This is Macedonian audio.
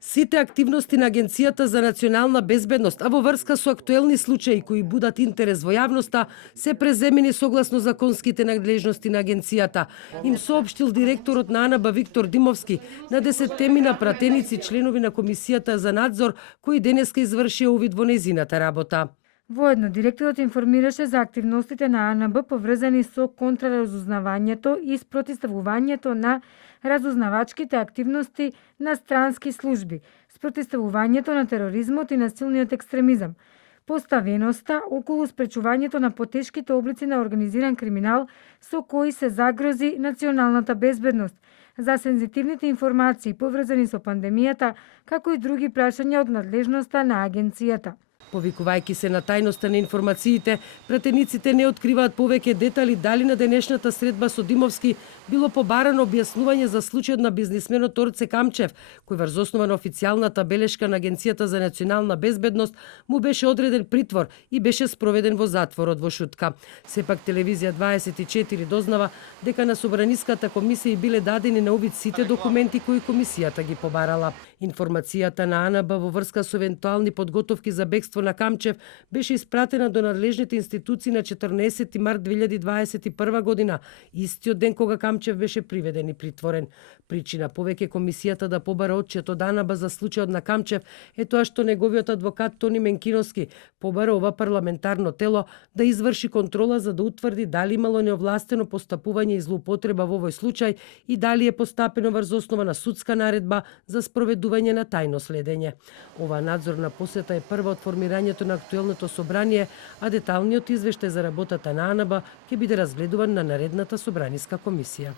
Сите активности на Агенцијата за национална безбедност, а во врска со актуелни случаи кои будат интерес во јавноста, се преземени согласно законските надлежности на Агенцијата, им соопштил директорот на АНБ Виктор Димовски на 10 пратеници членови на Комисијата за надзор, кои денеска извршија увид во нејзината работа. Воедно, директорот информираше за активностите на АНБ поврзани со контраразузнавањето и спротивставувањето на разузнавачките активности на странски служби, спротивставувањето на тероризмот и насилниот екстремизам, поставеноста околу спречувањето на потешките облици на организиран криминал со кои се загрози националната безбедност, за сензитивните информации поврзани со пандемијата, како и други прашања од надлежноста на агенцијата. Повикувајќи се на тајноста на информациите, пратениците не откриваат повеќе детали дали на денешната средба со Димовски било побарано објаснување за случајот на бизнисменот Орце Камчев, кој врз основа на официјалната белешка на Агенцијата за национална безбедност му беше одреден притвор и беше спроведен во затворот во Шутка. Сепак телевизија 24 дознава дека на Собраниската комисија биле дадени на увид сите документи кои комисијата ги побарала. Информацијата на АНБ во врска со евентуални подготовки за бегство на Камчев беше испратена до надлежните институции на 14 март 2021 година, истиот ден кога Камчев беше приведен и притворен. Причина повеќе комисијата да побара отчет од АНБ за случајот на Камчев е тоа што неговиот адвокат Тони Менкиновски побара ова парламентарно тело да изврши контрола за да утврди дали имало неовластено постапување и злоупотреба во овој случај и дали е постапено врз основа на судска наредба за спроведување на тајно следење. Ова надзорна посета е прва од формирањето на актуелното собрание, а деталниот извештај за работата на АНБ ќе биде разгледуван на наредната собраниска комисија.